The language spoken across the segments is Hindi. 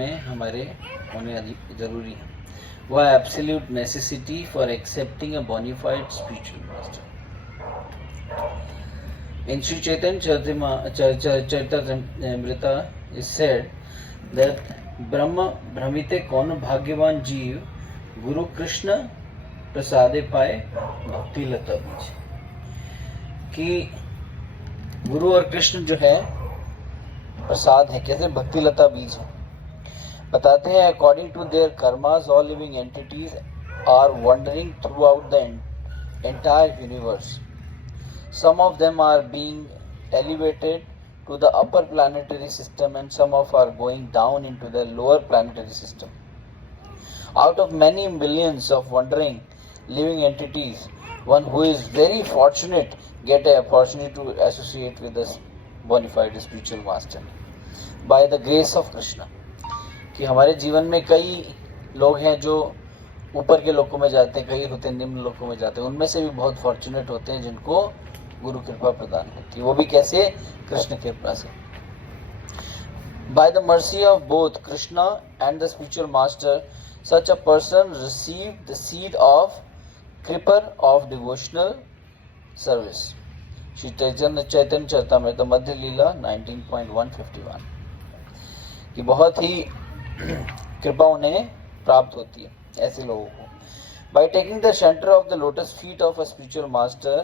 में हमारे होने जरूरी है, वह absolute necessity for accepting a bona fide spiritual master. In Sri Chaitanya Charitamrita is said that ब्रह्म भ्रमिते कौन भाग्यवान जीव गुरु कृष्ण प्रसादे पाए भक्ति लता बीज. कि गुरु और कृष्ण जो है प्रसाद है, कैसे भक्ति लता बीज है. बताते हैं according to their karmas all living entities are wandering throughout the entire universe. Some of them are being elevated to the upper planetary system and some of are going down into the lower planetary system. Out of many millions of wandering living entities, one who is very fortunate get an opportunity to associate with the bona fide spiritual master by the grace of Krishna. कि हमारे जीवन में कई लोग हैं जो ऊपर के लोकों में जाते हैं, कई होते हैं निम्न लोकों में जाते हैं. उनमें से भी बहुत फॉर्चुनेट होते हैं जिनको गुरु कृपा प्रदान होती है, वो भी कैसे? कृष्ण कृपा से. By the mercy of both Krishna and the spiritual master such a person receive the seed of कृपर of devotional service. Shri Chaitanya Charitamrita Madhya Lila 19.151 कि बहुत ही कृपा उन्हें प्राप्त होती है ऐसे लोगों को. By taking the centre of the lotus feet of a spiritual master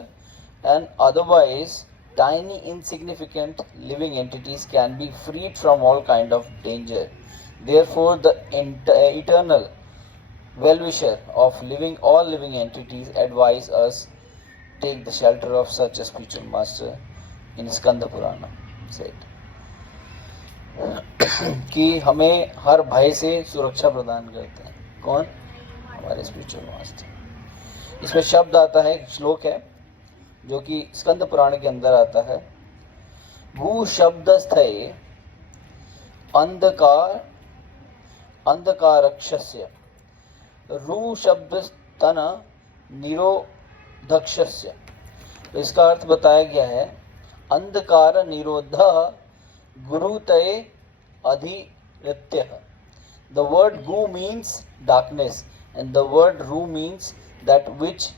and otherwise tiny insignificant living entities can be freed from all kind of danger. Therefore the eternal well-wisher of all living entities advise us take the shelter of such a spiritual master in Skanda Purana said कि हमें हर भय से सुरक्षा प्रदान करते हैं. कौन? हमारे स्पिरिचुअल मास्टर. इसमें शब्द आता है, एक श्लोक है जो कि स्कंद पुराण के अंदर आता है. भू शब्दस्थये अंधकारक्षस्य रू शब्दस्तन निरोधक्षस्य. तो इसका अर्थ बताया गया है अंधकार निरोध गुरुतये अधिरत्य. The word gu means darkness and the word ru means that which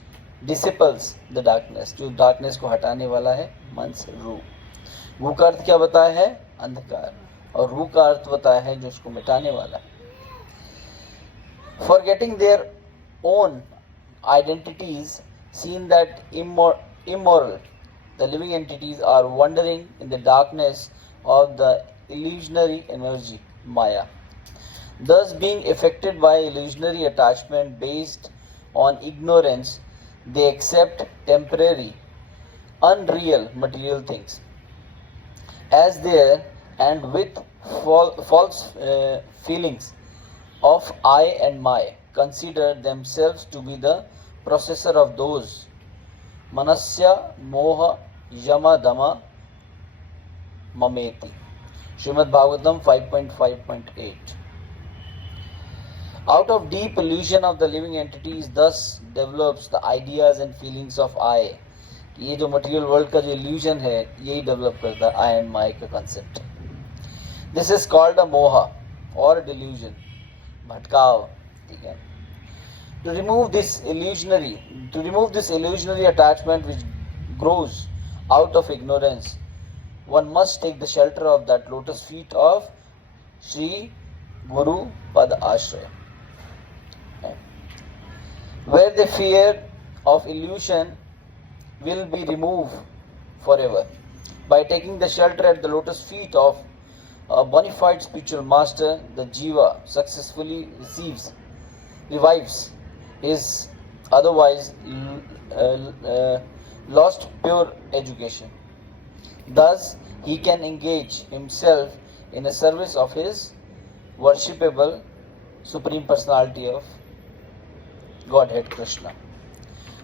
dispels the darkness. जो डार्कनेस को हटाने वाला है, मन से रू. गु का अर्थ क्या बताया है? अंधकार. और रू का अर्थ बताया है जो उसको मिटाने वाला है. Forgetting their own identities seen that immoral the living entities are wandering in the darkness of the illusionary energy maya, thus being affected by illusionary attachment based on ignorance. They accept temporary, unreal material things as their and with false feelings of I and my consider themselves to be the possessor of those manasya moha yama dama mameti. Srimad Bhagavatam 5.5.8. Out of deep illusion of the living entities thus develops the ideas and feelings of I. ये जो मटेरियल वर्ल्ड का जो इल्यूजन है यही डेवलप करता है आई एंड माई का concept. This is called a मोहा और डिल्यूजन, भटकाव. ठीक है. To remove this illusionary attachment which grows out of ignorance, one must take the shelter of that lotus feet of Sri Guru Pad Ashraya, where the fear of illusion will be removed forever. By taking the shelter at the lotus feet of a bona fide spiritual master, the jiva successfully revives his otherwise lost pure education. Thus, he can engage himself in the service of his worshipable Supreme Personality of Godhead Krishna,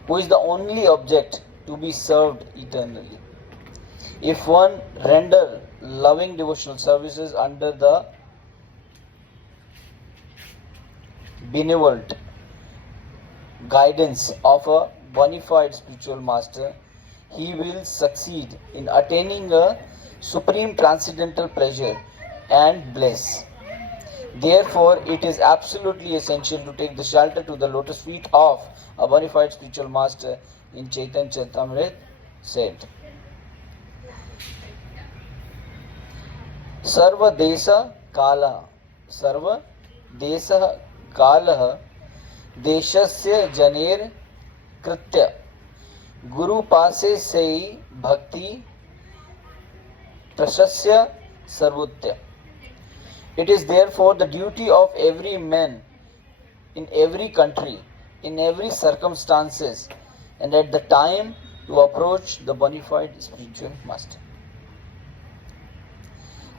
who is the only object to be served eternally. If one render loving devotional services under the benevolent guidance of a bona fide spiritual master, he will succeed in attaining a supreme transcendental pleasure and bliss. Therefore, it is absolutely essential to take the shelter to the lotus feet of a bona fide spiritual master. In Chaitanya Charitamrita said, Sarva Desa Kala Deshasya Janer Kritya Guru Pase Sei Bhakti Prasasya Sarvutya. It is therefore the duty of every man in every country, in every circumstances, and at the time to approach the bona fide spiritual master.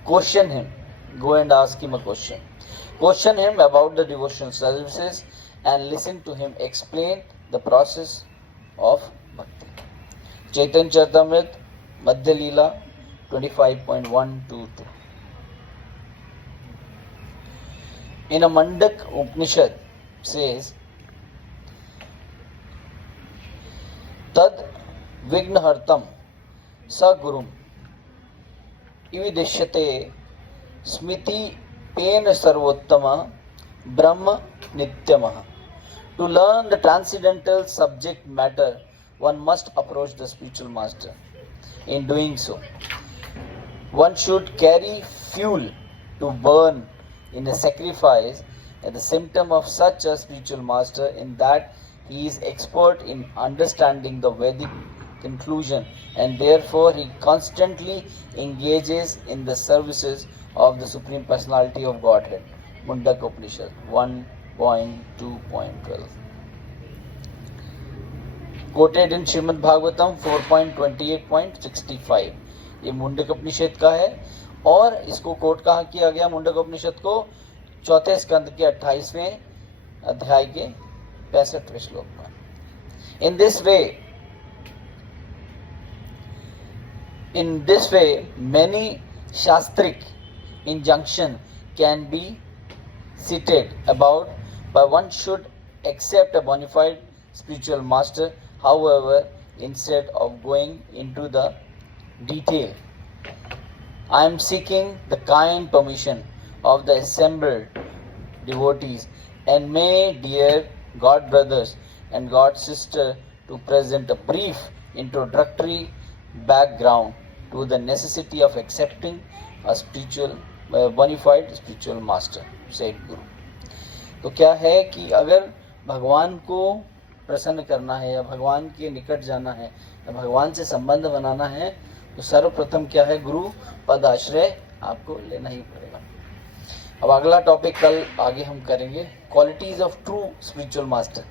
Question him. Go and ask him a question. Question him about the devotional services and listen to him explain the process of bhakti. Chaitanya Charitamrita, Madhya Leela 25.122. In a Mandak Upanishad says, Tad Vignahartam Sa Gurum Ivideshyate Smiti Pena Sarvottama Brahma Nityamaha. To learn the transcendental subject matter, one must approach the spiritual master. In doing so, one should carry fuel to burn in a sacrifice at the symptom of such a spiritual master, in that he is expert in understanding the Vedic conclusion, and therefore he constantly engages in the services of the Supreme Personality of Godhead. Mundaka Upanishad 1.2.12. Quoted in Srimad Bhagavatam 4.28.65. ये मुंडक उपनिषद का है और इसको कोट कहाँ किया गया मुंडक उपनिषद को? चौथे स्कंद के 28वें अध्याय के 65वें श्लोक में. In this way, many shastric injunction can be cited about, but one should accept a bona fide spiritual master. However, instead of going into the detail, I am seeking the kind permission of the assembled devotees, and may dear God brothers and God sister to present a brief introductory background to the necessity of accepting a spiritual bona fide spiritual master, said Guru. तो क्या है कि अगर भगवान को प्रसन्न करना है या भगवान के निकट जाना है या भगवान से संबंध बनाना है, तो सर्वप्रथम क्या है? गुरु पद आश्रय आपको लेना ही पड़ेगा. अब अगला टॉपिक कल आगे हम करेंगे, qualities of true spiritual master,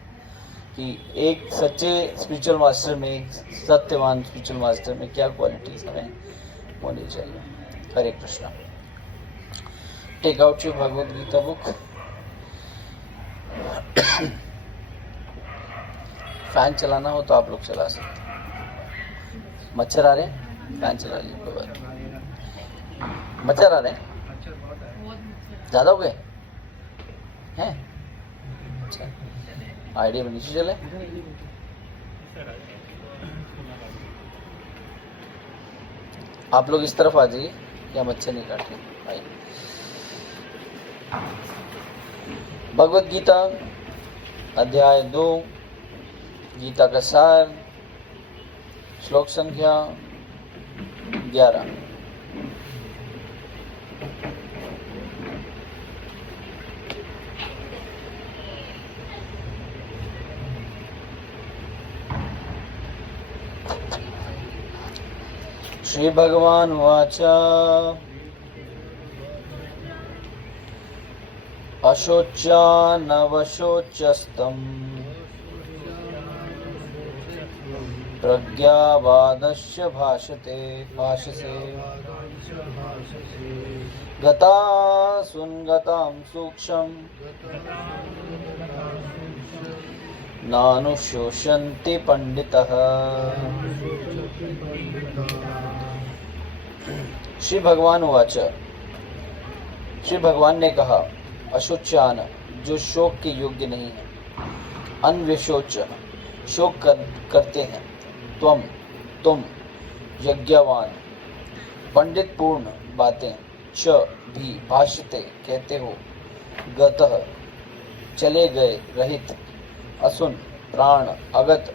कि एक सच्चे स्पिरिचुअल मास्टर में, सत्यवान स्पिरिचुअल मास्टर में क्या क्वालिटीज हमें होनी चाहिए. Hare Krishna. Take out your Bhagavad Gita book. Fan चलाना हो तो आप लोग चला सकते. मच्छर आ रहे हैं, फैन चला लीजिए. मच्छर आ रहे हैं, ज्यादा हो गए हैं. अच्छा, आइडिया में नीचे चले. आप लोग इस तरफ आ जाइए, क्या मच्छर नहीं काट रहे. आइए. भगवद गीता अध्याय 2, गीता का सार, श्लोक संख्या 11. श्री भगवान उवाच अशोच्यानवशोच्यस्तम् प्रज्ञावादस्य भाषसे गतासुन्गतां सूक्ष्मं नानुशोषन्ति पंडितः. श्री भगवान उवाच. श्री भगवान ने कहा, अशोच्यान, जो शोक के योग्य नहीं है, अन्वेषोच, शोक करते हैं, तुम यज्ञवान, पंडित पूर्ण बातें, च भी भाषते कहते हो, गतः चले गए, रहित, असुन प्राण, अगत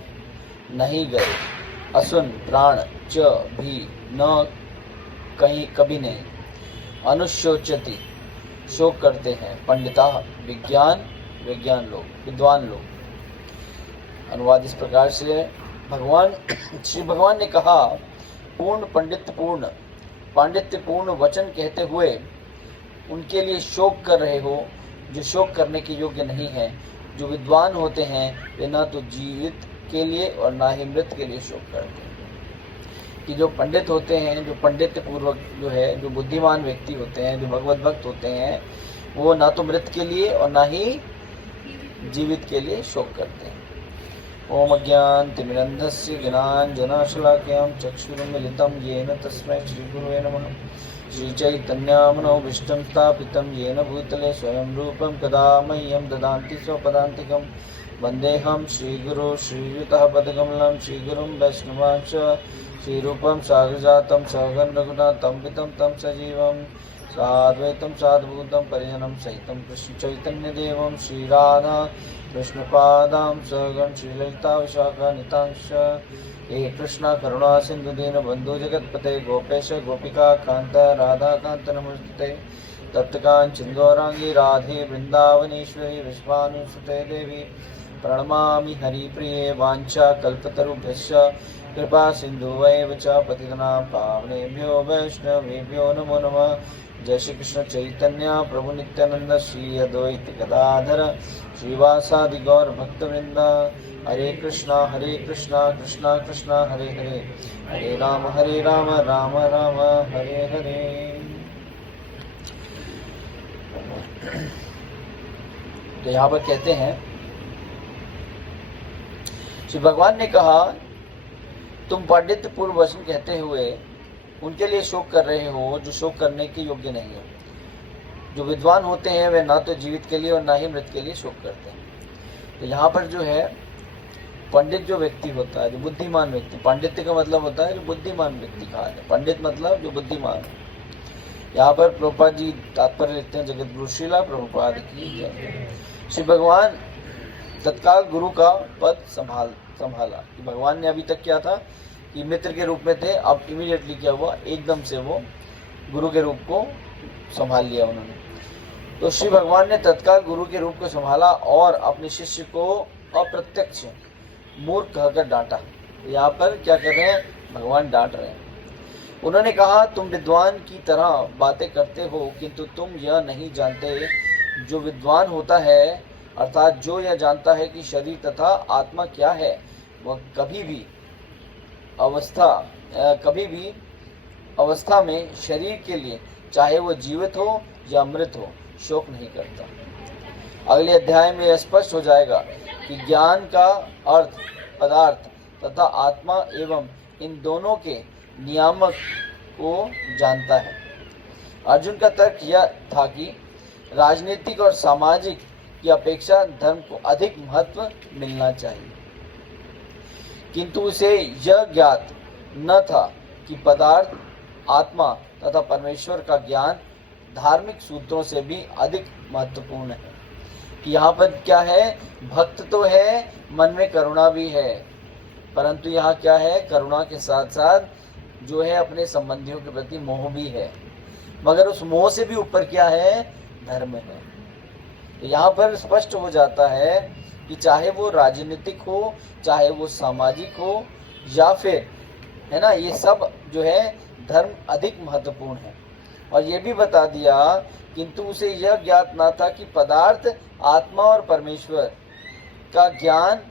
नहीं गए, असुन प्राण, च भी न कहीं कभी नहीं, अनुशोचति शोक करते हैं, पंडिता विज्ञान लोग, विद्वान लोग। अनुवाद इस प्रकार से, भगवान श्री भगवान ने कहा, पूर्ण पांडित्यपूर्ण वचन कहते हुए उनके लिए शोक कर रहे हो जो शोक करने के योग्य नहीं है। जो विद्वान होते हैं वे न तो जीवित के लिए और न ही मृत के लिए शोक करते हैं। कि जो पंडित होते हैं, जो पंडित्य पूर्वक जो है, जो बुद्धिमान व्यक्ति होते हैं, जो भगवत भक्त होते हैं, वो ना तो मृत के लिए और ना ही जीवित के लिए शोक करते हैं। ओम अज्ञानतिमिरन्धस्य ज्ञानाञ्जनशलाकयां चक्षुरुन्मीलितं येन तस्मै श्रीगुरवे नमः। श्रीचैतन्यमनोभीष्टं स्थापितं येन भूतले स्वयं रूपं कदा मह्यं ददाति स्वपदान्तिकं। वन्देऽहं श्रीगुरो श्रीयुतः पदकमलं श्रीगुरुं वैष्णवांश्च। श्रीरूपं साग्रजातं सहगं रघुनाथं वितं तं सजीवं साद्वैतं साधुभूतं परिजनं सहितं कृष्णचैतन्यदेवं श्रीराधा कृष्णपादां सहगं श्रीललिता विशाखान्वितांश्च। हे कृष्णा करुणा सिंधु दीनबन्धु जगत्पते गोपेश गोपिका कान्त राधाकान्त नमोस्तुते। तप्तकाञ्चन गौरांगी राधे वृन्दावनेश्वरी विश्वानुसुते देवी प्रणमामि हरिप्रिये। वाञ्छाकल्पतरुभ्यश्च कृपा सिन्धुवैव च पतितनां पावनेभ्यो वैष्णवेभ्यो नमो नमः। जय श्री कृष्ण चैतन्य प्रभु नित्यानंद श्री अद्वैत गदाधर श्रीवासादि गौर भक्तवृंद। हरे कृष्णा कृष्णा कृष्णा हरे हरे, हरे राम राम राम हरे हरे। तो यहाँ पर कहते हैं, श्री भगवान ने कहा, तुम पांडित्य पूर्व वचन कहते हुए उनके लिए शोक कर रहे हो जो शोक करने के योग्य नहीं हो। जो विद्वान होते हैं वे ना तो जीवित के लिए और ना ही मृत के लिए शोक करते हैं। तो यहाँ पर जो है, पंडित जो व्यक्ति होता है, जो बुद्धिमान व्यक्ति, पांडित्य का मतलब होता है जो बुद्धिमान व्यक्ति कहा है। पंडित मतलब जो बुद्धिमान। यहाँ पर प्रभुपाद जी तात्पर्य लिखते हैं, जगत गुरु श्रीला प्रभुपाद की जय। श्री भगवान तत्काल गुरु का पद संभाला। भगवान ने अभी तक क्या था कि मित्र के रूप में थे, अब इमीडिएटली क्या हुआ, एकदम से वो गुरु के रूप को संभाल लिया उन्होंने। तो श्री भगवान ने तत्काल गुरु के रूप को संभाला और अपने शिष्य को अप्रत्यक्ष मूर्ख कहकर डांटा। यहाँ पर क्या कर रहे हैं, भगवान डांट रहे हैं। उन्होंने कहा, तुम विद्वान की तरह बातें करते हो किंतु तुम यह नहीं जानते, जो विद्वान होता है अर्थात जो यह जानता है कि शरीर तथा आत्मा क्या है, वह कभी भी अवस्था में शरीर के लिए, चाहे वो जीवित हो या मृत हो, शोक नहीं करता। अगले अध्याय में यह स्पष्ट हो जाएगा कि ज्ञान का अर्थ पदार्थ तथा आत्मा एवं इन दोनों के नियामक को जानता है। अर्जुन का तर्क यह था कि राजनीतिक और सामाजिक की अपेक्षा धर्म को अधिक महत्व मिलना चाहिए, किंतु उसे यह ज्ञात न था कि पदार्थ, आत्मा तथा परमेश्वर का ज्ञान धार्मिक सूत्रों से भी अधिक महत्वपूर्ण है। कि यहाँ पर क्या है, भक्त तो है, मन में करुणा भी है, परंतु यहाँ क्या है, करुणा के साथ साथ जो है अपने संबंधियों के प्रति मोह भी है, मगर उस मोह से भी ऊपर क्या है, धर्म है। यहाँ पर स्पष्ट हो जाता है कि चाहे वो राजनीतिक हो, चाहे वो सामाजिक हो, या फिर है ना, ये सब जो है धर्म अधिक महत्वपूर्ण है। और ये भी बता दिया, किंतु उसे यह ज्ञात ना था कि पदार्थ, आत्मा और परमेश्वर का ज्ञान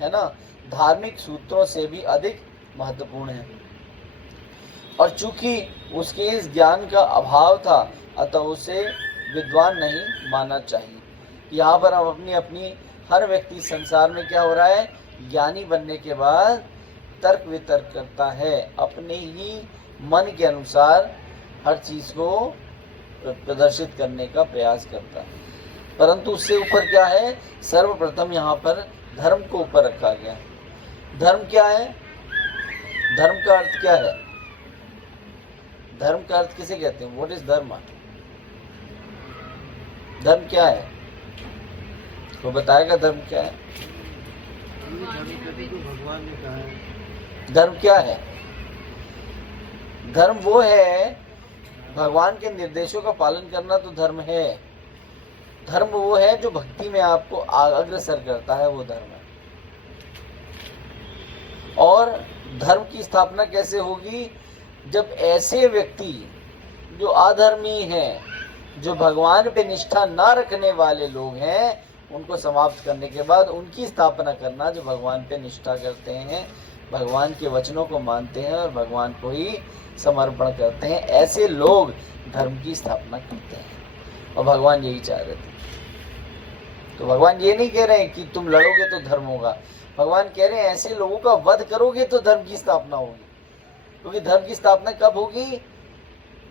है ना, धार्मिक सूत्रों से भी अधिक महत्वपूर्ण है। और चूंकि उसके इस ज्ञान का अभाव था, अतः उसे विद्वान नहीं मानना चाहिए। यहाँ पर हम अपनी हर व्यक्ति संसार में क्या हो रहा है, ज्ञानी बनने के बाद तर्क वितर्क करता है, अपने ही मन के अनुसार हर चीज को प्रदर्शित करने का प्रयास करता है। परंतु उससे ऊपर क्या है, सर्वप्रथम यहाँ पर धर्म को ऊपर रखा गया है। धर्म क्या है, धर्म का अर्थ क्या है, धर्म का अर्थ किसे कहते हैं, व्हाट इज धर्म? धर्म क्या है? वो बताएगा धर्म क्या है? भगवान ने कहा है। धर्म क्या है? धर्म वो है, भगवान के निर्देशों का पालन करना तो धर्म है। धर्म वो है जो भक्ति में आपको अग्रसर करता है, वो धर्म है। और धर्म की स्थापना कैसे होगी? जब ऐसे व्यक्ति जो अधर्मी हैं, जो भगवान पे निष्ठा ना रखने वाले लोग हैं, उनको समाप्त करने के बाद उनकी स्थापना करना, जो भगवान पे निष्ठा करते हैं, भगवान के वचनों को मानते हैं और भगवान को ही समर्पण करते हैं, ऐसे लोग धर्म की स्थापना करते हैं। और भगवान यही चाह रहे थे। तो भगवान ये नहीं कह रहे हैं कि तुम लड़ोगे तो धर्म होगा। भगवान कह रहे हैं ऐसे लोगों का वध करोगे तो धर्म की स्थापना होगी। क्योंकि धर्म की स्थापना कब होगी?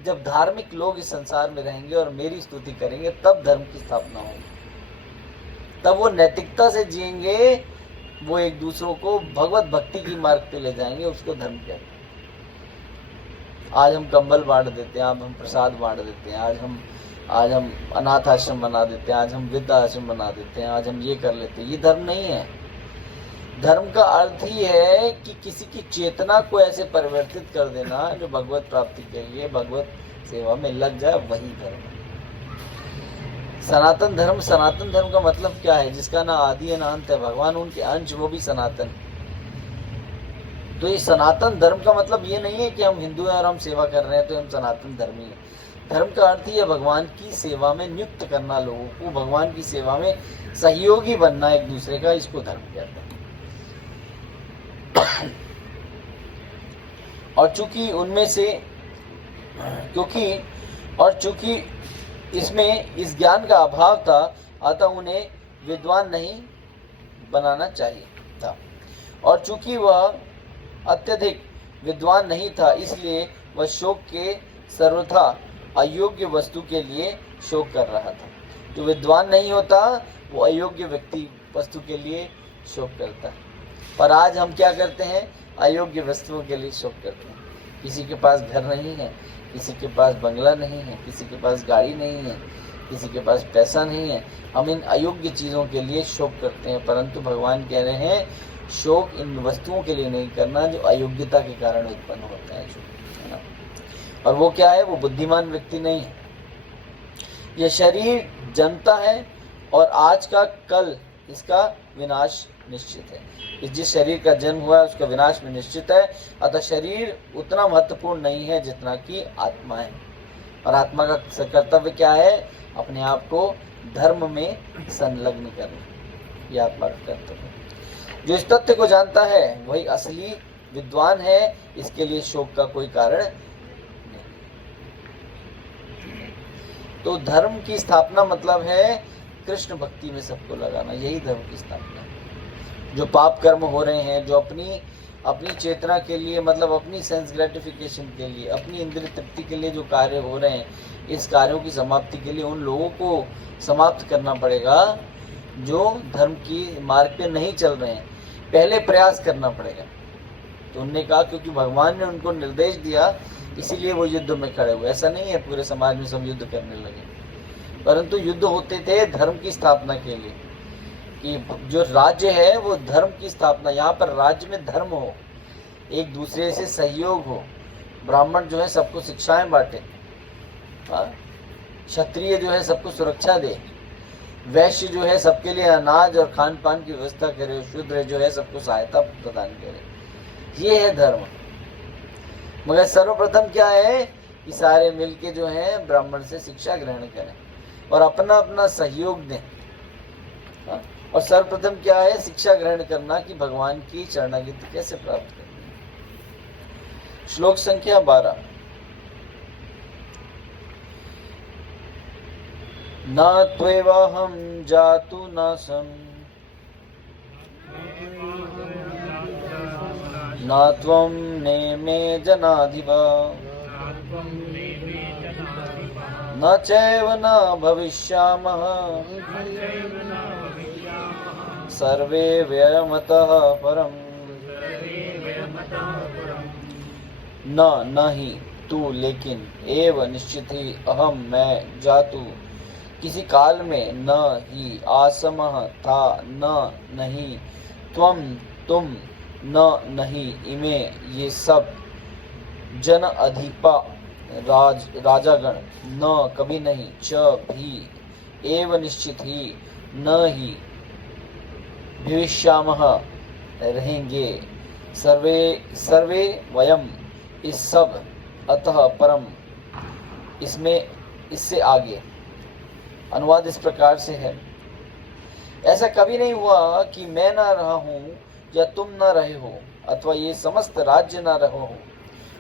जब धार्मिक लोग इस संसार में रहेंगे और मेरी स्तुति करेंगे, तब धर्म की स्थापना होगी। तब वो नैतिकता से जिएंगे, वो एक दूसरों को भगवत भक्ति की मार्ग पे ले जाएंगे, उसको धर्म कहते हैं। आज हम कंबल बांट देते हैं, आज हम प्रसाद बांट देते हैं, आज हम अनाथ आश्रम बना देते हैं, आज हम वृद्ध आश्रम बना देते हैं, आज हम ये कर लेते हैं। ये धर्म नहीं है। धर्म का अर्थ ही है कि किसी की चेतना को ऐसे परिवर्तित कर देना जो भगवत प्राप्ति के लिए भगवत सेवा में लग जाए, वही धर्म है। सनातन धर्म का मतलब क्या है? जिसका ना आदि है ना अंत है, भगवान उनके अंश, वो भी सनातन। तो ये सनातन धर्म का मतलब ये नहीं है कि हम हिंदू हैं और हम सेवा कर रहे हैं तो हम सनातन धर्मी हैं। धर्म का अर्थ ही है भगवान की सेवा में नियुक्त करना, लोगों को भगवान की सेवा में सहयोगी बनना एक दूसरे का, इसको धर्म कहते हैं। और चूंकि उनमें से चूंकि इसमें इस ज्ञान का अभाव था, अतः उन्हें विद्वान नहीं बनाना चाहिए था। और चूंकि वह अत्यधिक विद्वान नहीं था, इसलिए वह शोक के सर्वथा अयोग्य वस्तु के लिए शोक कर रहा था। जो विद्वान नहीं होता, वो अयोग्य व्यक्ति वस्तु के लिए शोक करता है। पर आज हम क्या करते हैं? अयोग्य वस्तुओं के लिए शोक करते हैं। किसी के पास घर नहीं है, किसी के पास बंगला नहीं है, किसी के पास गाड़ी नहीं है, किसी के पास पैसा नहीं है। हम इन अयोग्य चीज़ों के लिए शोक करते हैं, परंतु भगवान कह रहे हैं शोक इन वस्तुओं के लिए नहीं करना जो अयोग्यता के कारण उत्पन्न होता है, है ना। और वो क्या है? वो बुद्धिमान व्यक्ति नहीं है। यह शरीर जन्मता है और आज का कल इसका विनाश निश्चित है। जिस शरीर का जन्म हुआ है उसका विनाश में निश्चित है। अतः शरीर उतना महत्वपूर्ण नहीं है जितना कि आत्मा है। और आत्मा का कर्तव्य क्या है? अपने आप को धर्म में संलग्न करना, यह आत्मा का कर्तव्य है। जो इस तथ्य को जानता है वही असली विद्वान है। इसके लिए शोक का कोई कारण नहीं। तो धर्म की स्थापना मतलब है कृष्ण भक्ति में सबको लगाना, यही धर्म की स्थापना है। जो पाप कर्म हो रहे हैं, जो अपनी चेतना के लिए, मतलब अपनी सेंस ग्रेटिफिकेशन के लिए, अपनी इंद्रिय तृप्ति के लिए जो कार्य हो रहे हैं, इस कार्यों की समाप्ति के लिए उन लोगों को समाप्त करना पड़ेगा जो धर्म की मार्ग पे नहीं चल रहे हैं। पहले प्रयास करना पड़ेगा। तो उन्होंने कहा क्योंकि भगवान ने उनको निर्देश दिया, इसीलिए वो युद्ध में खड़े हुए। ऐसा नहीं है पूरे समाज में सब युद्ध करने लगे, परंतु युद्ध होते थे धर्म की स्थापना के लिए, कि जो राज्य है वो धर्म की स्थापना, यहाँ पर राज्य में धर्म हो, एक दूसरे से सहयोग हो, ब्राह्मण जो है सबको शिक्षाएं बांटे, क्षत्रिय जो है सबको सुरक्षा दे, वैश्य जो है सबके लिए अनाज और खान पान की व्यवस्था करे, शूद्र जो है सबको सहायता प्रदान करे। ये है धर्म। मगर सर्वप्रथम क्या है कि सारे मिलके जो है ब्राह्मण से शिक्षा ग्रहण करें और अपना अपना सहयोग दें। और सर्वप्रथम क्या है? शिक्षा ग्रहण करना कि भगवान की शरणागति कैसे प्राप्त करनी है। श्लोक संख्या 12। न त्वेवाहं जातु नासं न त्वं नेमे जनाधिपा न चैव न भविष्यामः सर्वे व्ययमतः परम्। न ही तू, लेकिन एव निश्चित ही, अहम मैं, जातु किसी काल में न ही आसमः था न नहीं त्वम तुम न नहीं इमे ये सब जन अधिपा राजागण न कभी नहीं च भी एव निश्चित ही न ही भविष्यामः रहेंगे सर्वे सर्वे वयम इस सब अतः परम इसमें इससे आगे। अनुवाद इस प्रकार से है, ऐसा कभी नहीं हुआ कि मैं ना रहा हूं या तुम ना रहे हो अथवा ये समस्त राज्य ना रहे हो,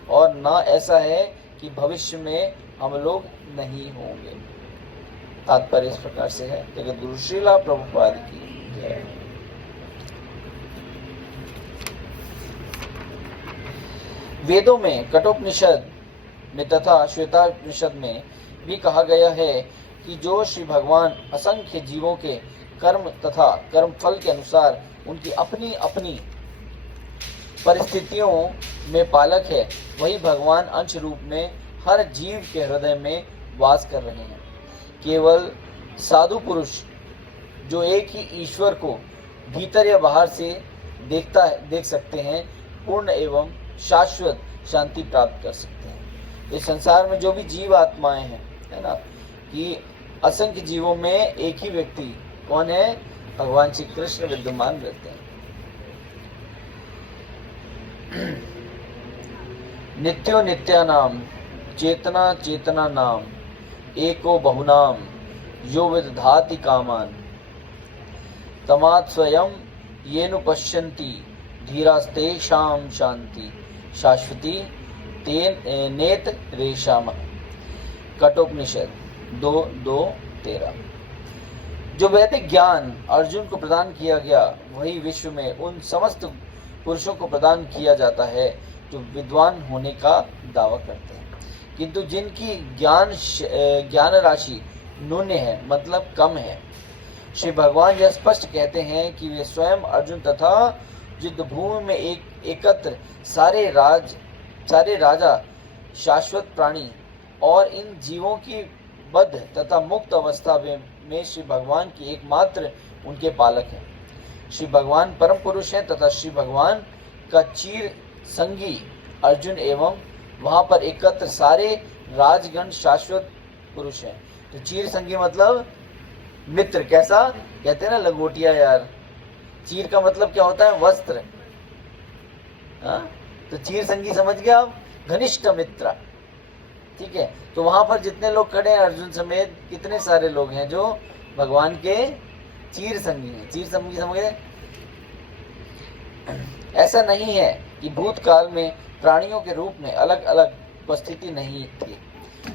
और ना ऐसा है कि भविष्य में हम लोग नहीं होंगे। तात्पर्य इस प्रकार से है, जगत गुरु श्रीला प्रभुपाद की जय। वेदों में कठोपनिषद में तथा श्वेतापनिषद में भी कहा गया है कि जो श्री भगवान असंख्य जीवों के कर्म तथा कर्म फल के अनुसार उनकी अपनी अपनी परिस्थितियों में पालक है, वही भगवान अंश रूप में हर जीव के हृदय में वास कर रहे हैं। केवल साधु पुरुष जो एक ही ईश्वर को भीतर या बाहर से देख सकते हैं, पूर्ण एवं शाश्वत शांति प्राप्त कर सकते हैं। इस संसार में जो भी जीव आत्माएं हैं, है ना, कि असंख्य जीवों में एक ही व्यक्ति कौन है? भगवान श्री कृष्ण विद्यमान रहते हैं। नित्यो नित्यानाम चेतना चेतना नाम एको बहुनाम यो विदधाति कामान तमात् स्वयं येनु पश्यन्ति धीरास्तेषां शांति शाश्वती तेन नेत रेशाम। कठोपनिषद 2:2-13। जो वैदिक ज्ञान अर्जुन को प्रदान किया गया, वही विश्व में उन समस्त पुरुषों को प्रदान किया जाता है जो विद्वान होने का दावा करते हैं, किंतु जिनकी ज्ञान राशि न्यून है, मतलब कम है। श्री भगवान यह स्पष्ट कहते हैं कि वे स्वयं अर्जुन तथा युद्ध भूमि में एकत्र सारे राजा शाश्वत प्राणी और इन जीवों की बद्ध तथा मुक्त अवस्था में श्री भगवान की एकमात्र उनके पालक हैं। श्री भगवान परम पुरुष हैं तथा श्री भगवान का चीर संगी अर्जुन एवं वहां पर एकत्र सारे राजगण शाश्वत पुरुष हैं। तो चीर संगी मतलब मित्र, कैसा कहते हैं ना, लंगोटिया यार। चीर का मतलब क्या होता है? वस्त्र। हाँ, तो चीर संगी समझ गया आप, घनिष्ठ मित्र। ठीक है, तो वहां पर जितने लोग खड़े हैं अर्जुन समेत, कितने सारे लोग हैं जो भगवान के चीर संगी हैं। चीर संगी समझ गए? ऐसा नहीं है कि भूतकाल में प्राणियों के रूप में अलग अलग उपस्थिति नहीं थी,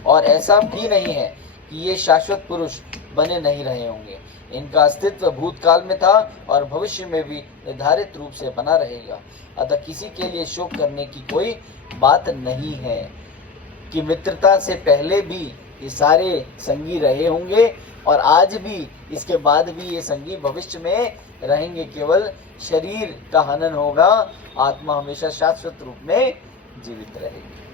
और ऐसा भी नहीं है कि ये शाश्वत पुरुष बने नहीं रहे होंगे। इनका अस्तित्व भूतकाल में था और भविष्य में भी निर्धारित रूप से बना रहेगा। अतः किसी के लिए शोक करने की कोई बात नहीं है कि मित्रता से पहले भी ये सारे संगी रहे होंगे और आज भी, इसके बाद भी ये संगी भविष्य में रहेंगे। केवल शरीर का हनन होगा, आत्मा हमेशा शाश्वत रूप में जीवित रहेगी।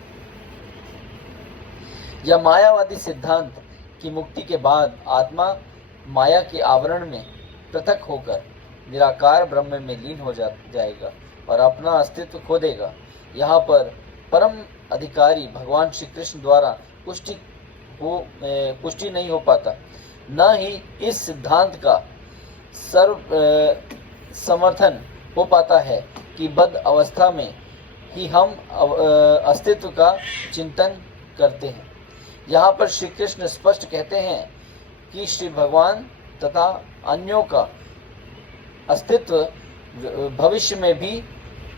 यह मायावादी सिद्धांत की मुक्ति के बाद आत्मा माया के आवरण में पृथक होकर निराकार ब्रह्म में लीन हो जाएगा और अपना अस्तित्व खो देगा। यहाँ पर परम अधिकारी भगवान श्री कृष्ण द्वारा पुष्टि नहीं हो पाता, न ही इस सिद्धांत का समर्थन हो पाता है कि बद्ध अवस्था में ही हम अस्तित्व का चिंतन करते हैं। यहाँ पर श्री कृष्ण स्पष्ट कहते हैं कि श्री भगवान तथा अन्यों का अस्तित्व भविष्य में भी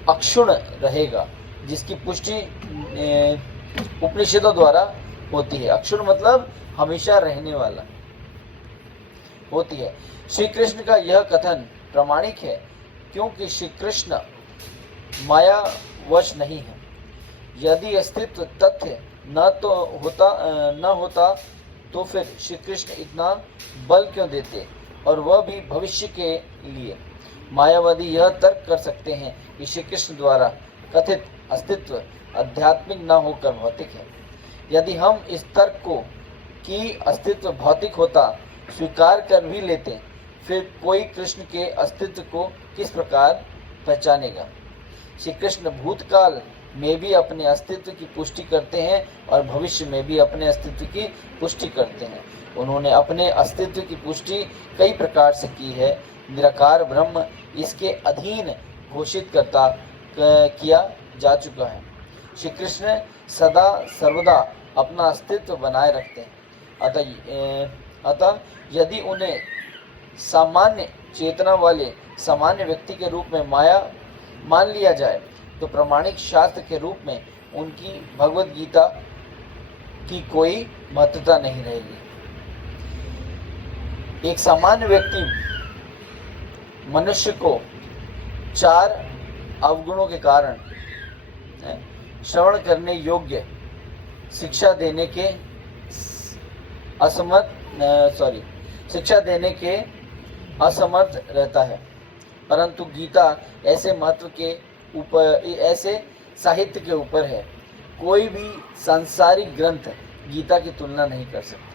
अक्षुण्ण रहेगा, जिसकी पुष्टि उपनिषदों द्वारा होती है। अक्षुण्ण मतलब हमेशा रहने वाला होती है। श्री कृष्ण का यह कथन प्रामाणिक है, क्योंकि श्री कृष्ण मायावश नहीं है। यदि अस्तित्व तथ्य न होता तो फिर श्री कृष्ण इतना बल क्यों देते, और वह भी भविष्य के लिए। मायावादी यह तर्क कर सकते हैं कि श्री कृष्ण द्वारा कथित अस्तित्व आध्यात्मिक न होकर भौतिक है। यदि हम इस तर्क को कि अस्तित्व भौतिक होता स्वीकार कर भी लेते, फिर कोई कृष्ण के अस्तित्व को किस प्रकार पहचानेगा। श्री कृष्ण भूतकाल में भी अपने अस्तित्व की पुष्टि करते हैं और भविष्य में भी अपने अस्तित्व की पुष्टि करते हैं। उन्होंने अपने अस्तित्व की पुष्टि कई प्रकार से की है। निराकार ब्रह्म इसके अधीन घोषित किया जा चुका है। श्री कृष्ण सदा सर्वदा अपना अस्तित्व बनाए रखते हैं। अतः यदि उन्हें सामान्य चेतना वाले सामान्य व्यक्ति के रूप में माया मान लिया जाए तो प्रामाणिक शास्त्र के रूप में उनकी भगवत गीता की कोई महत्वता नहीं रहेगी। एक सामान्य व्यक्ति मनुष्य को 4 अवगुणों के कारण श्रवण करने योग्य शिक्षा देने के असमर्थ रहता है, परंतु गीता ऐसे महत्व के ऊपर, ऐसे साहित्य के ऊपर है। कोई भी सांसारिक ग्रंथ गीता की तुलना नहीं कर सकता।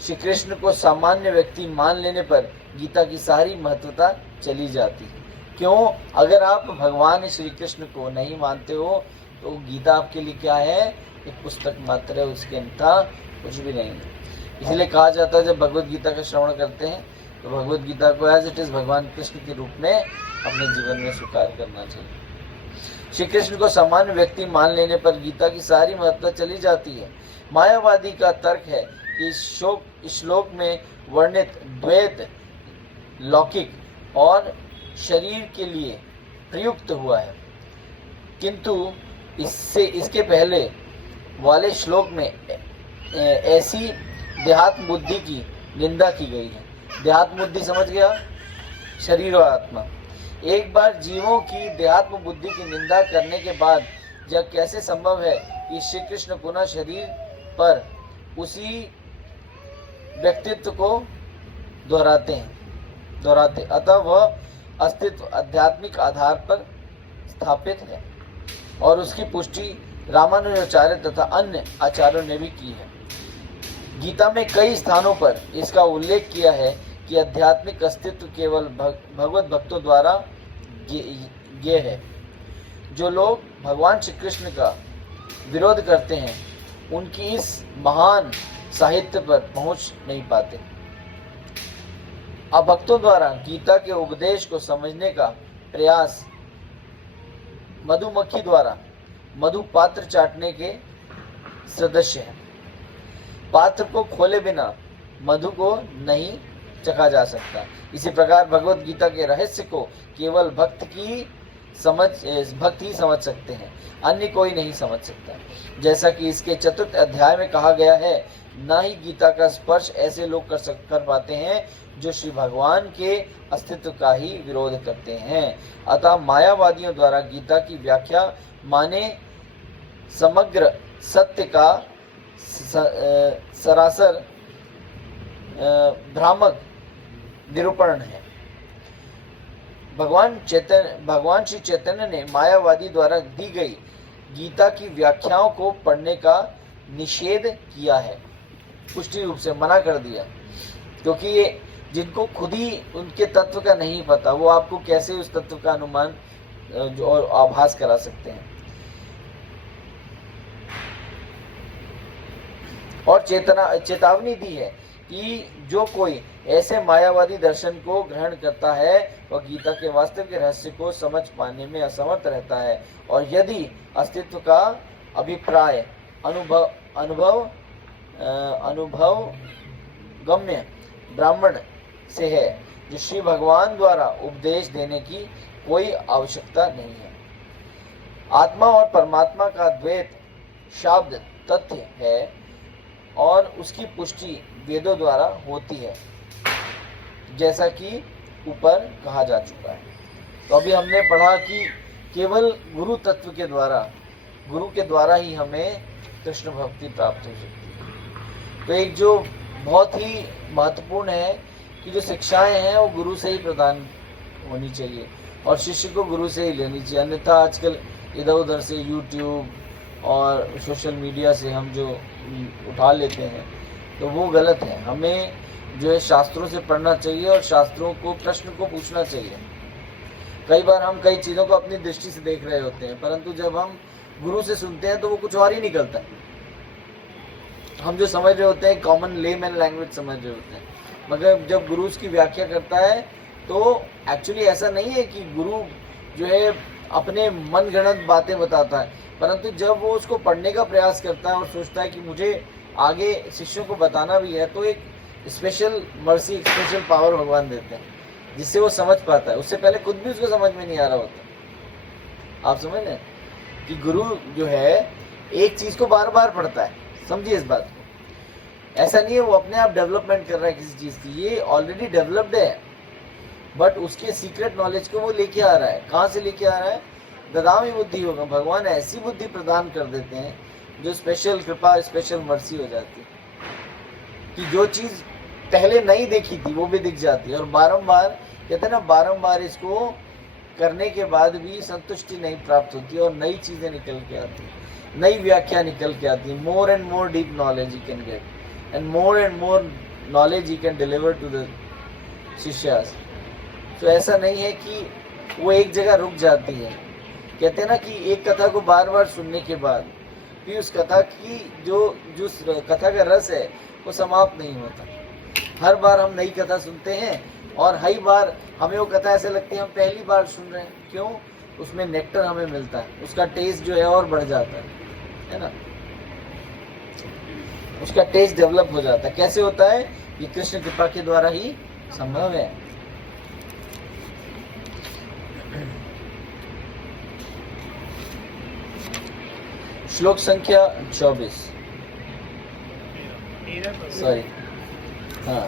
श्री कृष्ण को सामान्य व्यक्ति मान लेने पर गीता की सारी महत्वता चली जाती है। क्यों? अगर आप भगवान श्री कृष्ण को नहीं मानते हो तो गीता आपके लिए क्या है? एक पुस्तक मात्र है, उसके अंतर कुछ भी नहीं है। इसलिए कहा जाता है जब भगवत गीता का श्रवण करते हैं तो भगवत गीता को एज इट इज भगवान कृष्ण के रूप में अपने जीवन में स्वीकार करना चाहिए। श्री कृष्ण को सामान्य व्यक्ति मान लेने पर गीता की सारी महत्वता चली जाती है। मायावादी का तर्क है कि इस श्लोक में वर्णित द्वैत लौकिक और शरीर के लिए प्रयुक्त हुआ है, किंतु इसके पहले वाले श्लोक में ऐसी देहात्म बुद्धि की निंदा की गई है। देहात्म बुद्धि समझ गया? शरीर और आत्मा। एक बार जीवों की देहात्म बुद्धि की निंदा करने के बाद यह कैसे संभव है कि श्री कृष्ण पुनः शरीर पर उसी व्यक्तित्व को दोहराते, अतः वह अस्तित्व आध्यात्मिक आधार पर स्थापित है और उसकी पुष्टि रामानुजाचार्य तथा अन्य आचार्यों ने भी की है। गीता में कई स्थानों पर इसका उल्लेख किया है कि आध्यात्मिक अस्तित्व केवल भगवत भक्तों द्वारा ज्ञेय है। जो लोग भगवान श्री कृष्ण का विरोध करते हैं उनकी इस महान साहित्य पर पहुंच नहीं पाते। अभक्तों द्वारा गीता के उपदेश को समझने का प्रयास मधुमक्खी द्वारा मधु पात्र चाटने के सदृश है। पात्र को खोले बिना मधु को नहीं चखा जा सकता। इसी प्रकार भगवत गीता के रहस्य को केवल भक्त ही समझ सकते हैं, अन्य कोई नहीं समझ सकता। जैसा कि इसके 4th अध्याय में कहा गया है, न ही गीता का स्पर्श ऐसे लोग कर पाते हैं जो श्री भगवान के अस्तित्व का ही विरोध करते हैं। अतः मायावादियों द्वारा गीता की व्याख्या माने समग्र सत्य का सरासर भ्रामक निरूपण है। भगवान श्री चैतन्य ने मायावादी द्वारा दी गई गीता की व्याख्याओं को पढ़ने का निषेध किया है, पुष्टि रूप से मना कर दिया, क्योंकि ये जिनको खुद ही उनके तत्व का नहीं पता, वो आपको कैसे उस तत्व का अनुमान और आभास करा सकते हैं। और चेतावनी दी है कि जो कोई ऐसे मायावादी दर्शन को ग्रहण करता है वह गीता के वास्तविक रहस्य को समझ पाने में असमर्थ रहता है, और यदि अस्तित्व का अभिप्राय अनुभव गम्य ब्राह्मण से है, जो श्री भगवान द्वारा उपदेश देने की कोई आवश्यकता नहीं है। आत्मा और परमात्मा का द्वैत शब्द तथ्य है और उसकी पुष्टि वेदों द्वारा होती है, जैसा कि ऊपर कहा जा चुका है। तो अभी हमने पढ़ा कि केवल गुरु तत्व के द्वारा, गुरु के द्वारा ही हमें कृष्ण भक्ति प्राप्त हो सकती है। तो एक जो बहुत ही महत्वपूर्ण है कि जो शिक्षाएं हैं वो गुरु से ही प्रदान होनी चाहिए और शिष्य को गुरु से ही लेनी चाहिए। अन्यथा आजकल इधर उधर से यूट्यूब और सोशल मीडिया से हम जो उठा लेते हैं तो वो गलत है। हमें जो है शास्त्रों से पढ़ना चाहिए और शास्त्रों को प्रश्न को पूछना चाहिए। कई बार हम कई चीज़ों को अपनी दृष्टि से देख रहे होते हैं, परंतु जब हम गुरु से सुनते हैं तो वो कुछ और ही निकलता है। हम जो समझ रहे होते हैं कॉमन लेमैन लैंग्वेज समझ रहे होते हैं, मगर जब गुरु उसकी व्याख्या करता है तो एक्चुअली ऐसा नहीं है कि गुरु जो है अपने मनगढ़ंत बातें बताता है, परंतु जब वो उसको पढ़ने का प्रयास करता है और सोचता है कि मुझे आगे शिष्यों को बताना भी है, तो एक स्पेशल मर्सी, एक स्पेशल पावर भगवान देते हैं जिससे वो समझ पाता है। उससे पहले खुद भी उसको समझ में नहीं आ रहा होता। आप समझ लें कि गुरु जो है एक चीज को बार बार पढ़ता है, समझिए इस बात को। ऐसा नहीं है वो अपने आप डेवलपमेंट कर रहा है किसी चीज की, ये ऑलरेडी डेवलप्ड है, बट उसके सीक्रेट नॉलेज को वो लेके आ रहा है। कहाँ से लेके आ रहा है? ददामी बुद्धि होगा। भगवान ऐसी बुद्धि प्रदान कर देते हैं जो स्पेशल कृपा, स्पेशल मर्सी हो जाती है कि जो चीज पहले नहीं देखी थी वो भी दिख जाती है। और बारंबार कहते हैं ना, बारंबार इसको करने के बाद भी संतुष्टि नहीं प्राप्त होती और नई चीजें निकल के आती है, नई व्याख्या निकल के आती है। More and more deep knowledge he can get and more knowledge he can deliver to the शिष्यास। तो ऐसा नहीं है कि वो एक जगह रुक जाती है। कहते हैं ना कि एक कथा को बार बार सुनने के बाद भी उस कथा की जो कथा का रस है वो समाप्त नहीं होता। हर बार हम नई कथा सुनते हैं और हर बार हमें वो कथा ऐसे लगती है हम पहली बार सुन रहे हैं। क्यों? उसमें नेक्टर हमें मिलता है, उसका टेस्ट जो है और बढ़ जाता है ना, उसका टेस्ट डेवलप हो जाता है। कैसे होता है? ये कृष्ण कृपा के द्वारा ही संभव है। श्लोक संख्या 24, सॉरी, हाँ,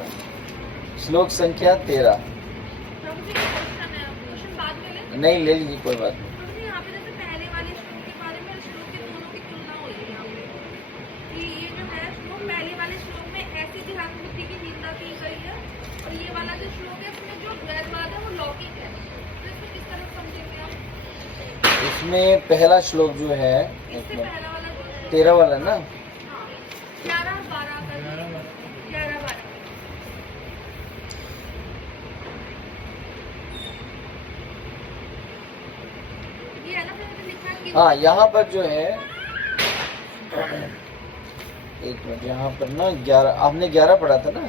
श्लोक संख्या 13। नहीं, ले लीजिए, कोई बात नहीं। यहाँ पे जैसे पहले वाले श्लोक के बारे में श्लोक के दोनों की तुलना हो रही है यहाँ पे कि ये जो है श्लोक पहले वाले श्लोक में ऐसी देहात बुद्धि की निंदा की गई है और ये वाला जो श्लोक है इसमें जो द्वैतवाद है वो लौकिक है। तो इसको किस तरह समझेंगे आप? इसमें पहला श्लोक जो है, इससे पहला वाला जो 13 वाला ना, 11-12 का 11-12 ये है ना, फिर लिखा है कि हाँ, यहाँ पर जो है, एक मिनट, यहाँ पर ना 11, आपने 11 पढ़ा था ना,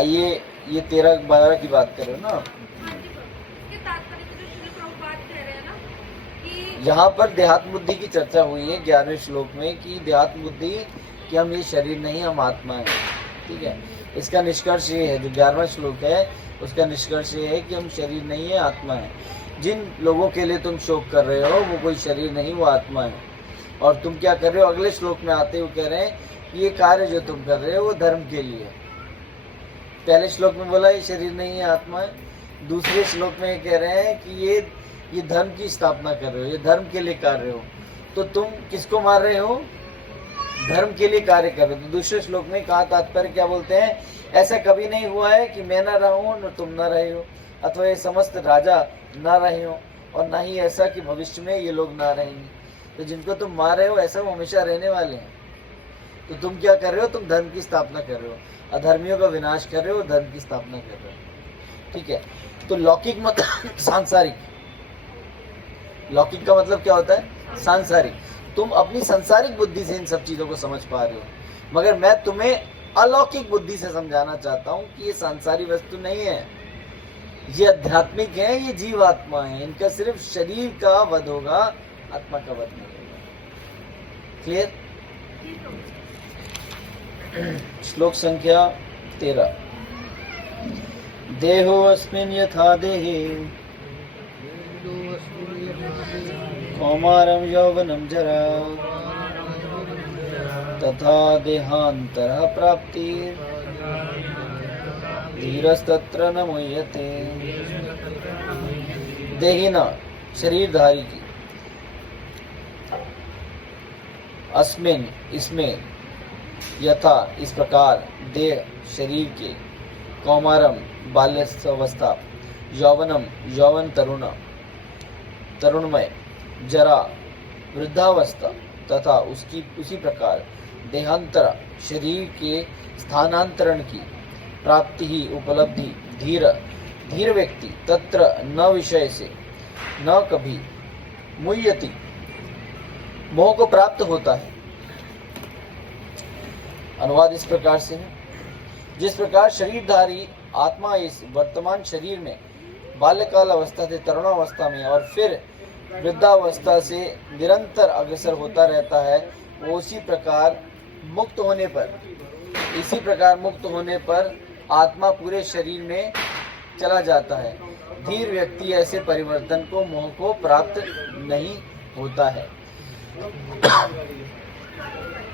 ये 13-12 की बात कर रहे हो ना। इसके तात्पर्य में जो श्री प्रभुपाद कह रहे हैं ना कि यहाँ पर देहात्म बुद्धि की चर्चा हुई है 11वें श्लोक में कि देहात्म बुद्धि कि हम ये शरीर नहीं, हम आत्मा है। ठीक है, इसका निष्कर्ष ये है, जो 11वां श्लोक है उसका निष्कर्ष ये है कि हम शरीर नहीं है, आत्मा है। जिन लोगों के लिए तुम शोक कर रहे हो वो कोई शरीर नहीं, वो आत्मा है। और तुम क्या कर रहे हो? अगले श्लोक में आते हुए कह रहे हैं कि ये कार्य जो तुम कर रहे हो वो धर्म के लिए है। पहले श्लोक में बोला ये शरीर नहीं है, आत्मा है। दूसरे श्लोक में ये कह रहे हैं कि ये धर्म की स्थापना कर रहे हो, ये धर्म के लिए कर रहे हो। तो तुम किसको मार रहे हो? धर्म के लिए कार्य कर रहे हो। तो दूसरे श्लोक में कहा तात्पर्य क्या बोलते हैं? ऐसा कभी नहीं हुआ है कि मैं ना रहूं न तुम ना रहे हो, अथवा ये समस्त राजा ना रहे हो, और ना ही ऐसा कि भविष्य में ये लोग ना रहेंगे। तो जिनको तुम मार रहे हो ऐसा वो हमेशा रहने वाले हैं। तो तुम क्या कर रहे हो? तुम धर्म की स्थापना कर रहे हो, अधर्मियों का विनाश कर रहे हो, धर्म की स्थापना कर रहे हो। ठीक है, तो लौकिक मतलब सांसारिक। लौकिक का मतलब क्या होता है? सांसारिक। तुम अपनी सांसारिक बुद्धि से इन सब चीजों को समझ पा रहे हो, मगर मैं तुम्हें अलौकिक बुद्धि से समझाना चाहता हूं कि ये सांसारिक वस्तु नहीं है, ये आध्यात्मिक है, ये जीवात्मा है। इनका सिर्फ शरीर का वध होगा, आत्मा का वध नहीं होगा। क्लियर? श्लोक संख्या 13। देहो अस्मिन् यथा देहे कौमारं यौवनं जरा तथा देहांतरः प्राप्तिर् धीरस्तत्र न मुह्यते। देहिना शरीरधारी की, अस्मिन इसमें, यथा इस प्रकार, देह शरीर के, कौमारम बाल्यावस्था, यौवनम यौवन तरुणमय, जरा वृद्धावस्था, तथा उसकी उसी प्रकार देहांतर शरीर के स्थानांतरण की, प्राप्ति ही उपलब्धि धीर व्यक्ति तत्र न विषय से न कभी मुह्यति, मोह को प्राप्त होता है। अनुवाद इस प्रकार से है, जिस प्रकार शरीरधारी आत्मा इस वर्तमान शरीर में बाल्यकाल अवस्था से तरुणावस्था में और फिर वृद्धावस्था से निरंतर अग्रसर होता रहता है, वो इसी प्रकार मुक्त होने पर आत्मा पूरे शरीर में चला जाता है। धीर व्यक्ति ऐसे परिवर्तन को, मोह को प्राप्त नहीं होता है।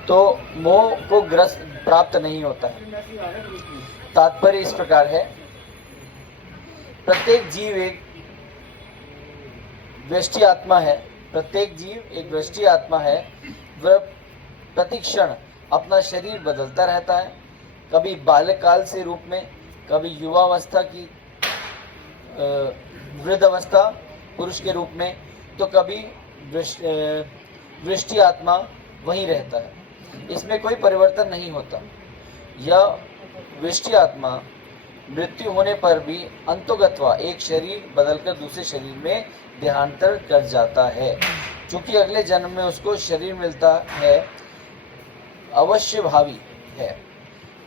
तो मोह को प्राप्त नहीं होता है। तात्पर्य इस प्रकार है, प्रत्येक जीव एक व्यष्टि आत्मा है। प्रत्येक जीव एक व्यष्टि आत्मा है। वह प्रतिक्षण अपना शरीर बदलता रहता है, कभी बाल्यकाल से रूप में, कभी युवावस्था की वृद्धावस्था पुरुष के रूप में, तो कभी वृष्टि आत्मा वहीं रहता है। इसमें कोई परिवर्तन नहीं होता। यह वृष्टि आत्मा मृत्यु होने पर भी अंतोगत्वा एक शरीर बदलकर दूसरे शरीर में देहांतर कर जाता है। चूंकि अगले जन्म में उसको शरीर मिलता है, अवश्य भावी है,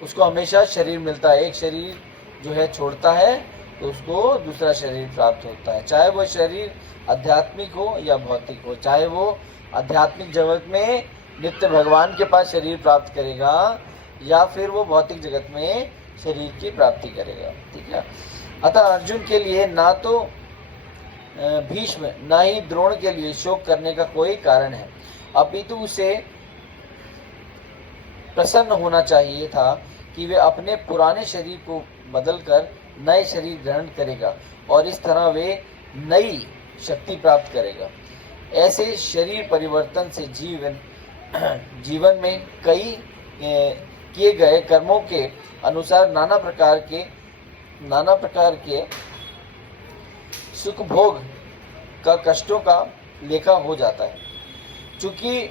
उसको हमेशा शरीर मिलता है। एक शरीर जो है छोड़ता है तो उसको दूसरा शरीर प्राप्त होता है, चाहे वो शरीर आध्यात्मिक हो या भौतिक हो। चाहे वो आध्यात्मिक जगत में नित्य भगवान के पास शरीर प्राप्त करेगा या फिर वो भौतिक जगत में शरीर की प्राप्ति करेगा। ठीक है। अतः अर्जुन के लिए ना तो भीष्म ना ही द्रोण के लिए शोक करने का कोई कारण है, अपितु उसे प्रसन्न होना चाहिए था कि वे अपने पुराने शरीर को बदलकर नए शरीर ग्रहण करेगा और इस तरह वे नई शक्ति प्राप्त करेगा। ऐसे शरीर परिवर्तन से जीवन में कई किए गए कर्मों के अनुसार नाना प्रकार के सुख भोग का कष्टों का लेखा हो जाता है। क्योंकि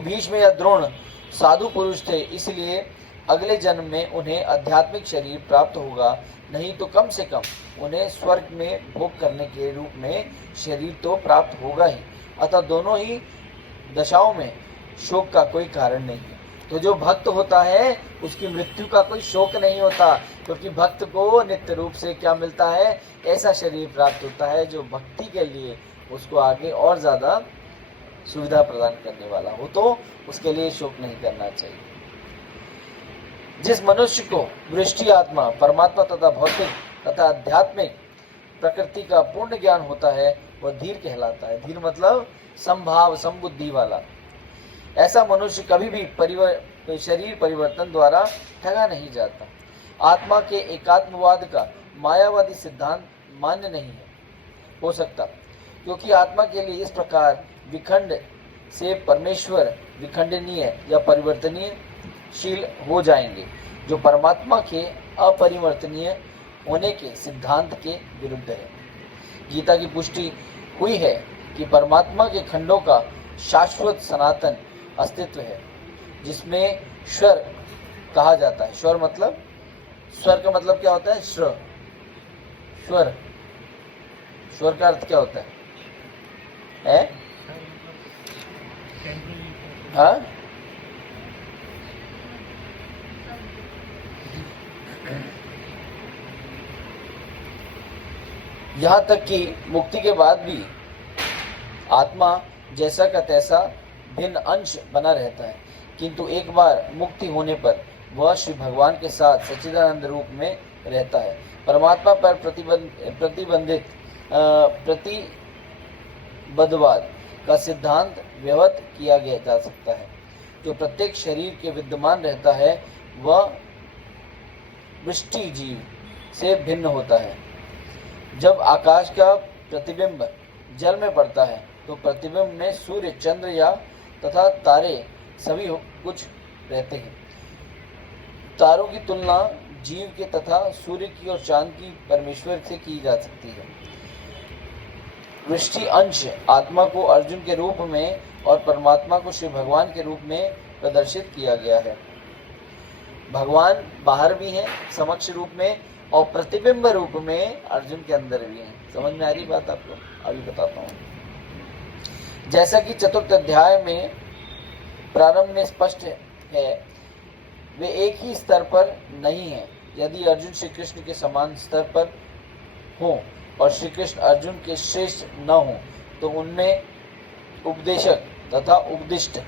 भीष्म या द्रोण साधु पुरुष थे, इसलिए अगले जन्म में उन्हें आध्यात्मिक शरीर प्राप्त होगा, नहीं तो कम से कम उन्हें स्वर्ग में भोग करने के रूप में शरीर तो प्राप्त होगा ही। अतः दोनों ही दशाओं में शोक का कोई कारण नहीं है। तो जो भक्त होता है उसकी मृत्यु का कोई शोक नहीं होता, क्योंकि भक्त को नित्य रूप से क्या मिलता है, ऐसा शरीर प्राप्त होता है जो भक्ति के लिए उसको आगे और ज्यादा सुविधा प्रदान करने वाला हो, तो उसके लिए शोक नहीं करना चाहिए। जिस मनुष्य को वृष्टि आत्मा, परमात्मा तथा भौतिक तथा आध्यात्मिक प्रकृति का पूर्ण ज्ञान होता है, वह धीर कहलाता है। धीर मतलब संभाव, संबुद्धि वाला। ऐसा मनुष्य कभी भी शरीर परिवर्तन द्वारा ठगा नहीं जाता। आत्मा के एकात्मवाद का मायावादी सिद्धांत मान्य नहीं हो सकता, क्योंकि आत्मा के लिए इस प्रकार विखंड से परमेश्वर विखंडनीय या परिवर्तनीय शील हो जाएंगे, जो परमात्मा के अपरिवर्तनीय होने के सिद्धांत के विरुद्ध है। गीता की पुष्टि हुई है कि परमात्मा के खंडों का शाश्वत सनातन अस्तित्व है, जिसमें स्वर कहा जाता है। स्वर मतलब, स्वर का मतलब क्या होता है? स्वर। स्वर का अर्थ क्या होता है? हाँ, यहाँ तक कि मुक्ति के बाद भी आत्मा जैसा का तैसा भिन्न अंश बना रहता है, किंतु एक बार मुक्ति होने पर वह श्री भगवान के साथ सच्चिदानंद रूप में रहता है। परमात्मा पर प्रतिबद्धवाद का सिद्धांत व्यवहित किया गया जा सकता है। जो प्रत्येक शरीर के विद्यमान रहता है वह वृष्टि जीव से भिन्न होता है। जब आकाश का प्रतिबिंब जल में पड़ता है तो प्रतिबिंब में सूर्य, चंद्र या तथा तारे सभी कुछ रहते हैं। तारों की तुलना जीव के तथा सूर्य की और चांद की परमेश्वर से की जा सकती है। वृष्टि अंश आत्मा को अर्जुन के रूप में और परमात्मा को श्री भगवान के रूप में प्रदर्शित किया गया है। भगवान बाहर भी हैं समक्ष रूप में और प्रतिबिंब रूप में अर्जुन के अंदर भी हैं। समझ में आ रही बात आपको? अभी बताता हूँ। जैसा कि चतुर्थ अध्याय में प्रारंभ में स्पष्ट है, वे एक ही स्तर पर नहीं है। यदि अर्जुन श्री कृष्ण के समान स्तर पर हो और श्री कृष्ण अर्जुन के श्रेष्ठ न हो तो उनमें उपदेशक तथा उपदिष्ट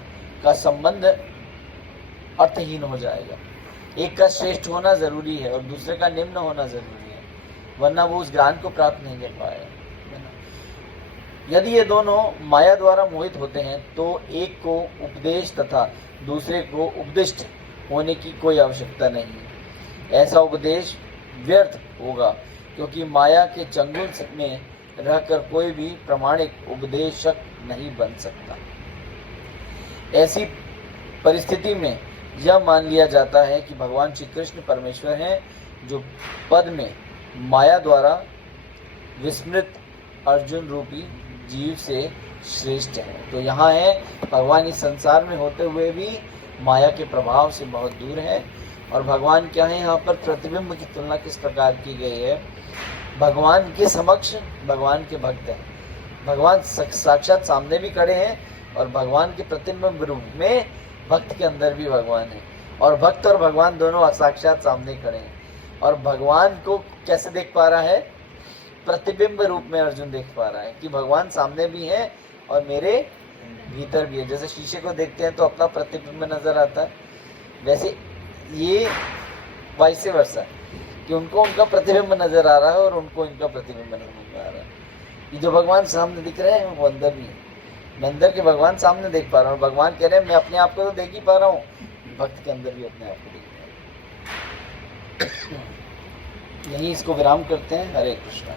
का संबंध अर्थहीन हो जाएगा। एक का श्रेष्ठ होना जरूरी है और दूसरे का निम्न होना जरूरी है, वरना वो उस ज्ञान को प्राप्त नहीं कर पाएगा। यदि ये दोनों माया द्वारा मोहित होते हैं तो एक को उपदेश तथा दूसरे को उपदिष्ट होने की कोई आवश्यकता नहीं है। ऐसा उपदेश व्यर्थ होगा क्योंकि माया के चंगुल में रहकर कोई भी प्रामाणिक उपदेशक नहीं बन सकता। ऐसी परिस्थिति में यह मान लिया जाता है कि भगवान श्री कृष्ण परमेश्वर हैं, जो पद में माया द्वारा विस्मृत अर्जुन रूपी जीव से श्रेष्ठ है। तो यहाँ है भगवान इस संसार में होते हुए भी माया के प्रभाव से बहुत दूर है। और भगवान क्या है, यहाँ पर प्रतिबिंब की तुलना किस प्रकार की गई है। भगवान के समक्ष भगवान के भक्त हैं, भगवान साक्षात सामने भी खड़े हैं और भगवान के प्रतिबिंब रूप में भक्त के अंदर भी भगवान है, और भक्त और भगवान दोनों साक्षात सामने खड़े हैं। और भगवान को कैसे देख पा रहा है? प्रतिबिंब रूप में अर्जुन देख पा रहा है कि भगवान सामने भी है और मेरे भीतर भी है। जैसे शीशे को देखते हैं तो अपना प्रतिबिंब नजर आता है, वैसे ये वाइस वर्सा कि उनको उनका प्रतिबिंब नजर आ रहा है और उनको इनका प्रतिबिंब नजर आ रहा है। ये जो भगवान सामने दिख रहे हैं वो अंदर भी है। मैं अंदर के भगवान सामने देख पा रहा हूँ। भगवान कह रहे हैं मैं अपने आप को तो देख ही पा रहा हूँ, भक्त के अंदर भी अपने आप को देख पा रहा हूँ। यही इसको विराम करते हैं। हरे कृष्णा।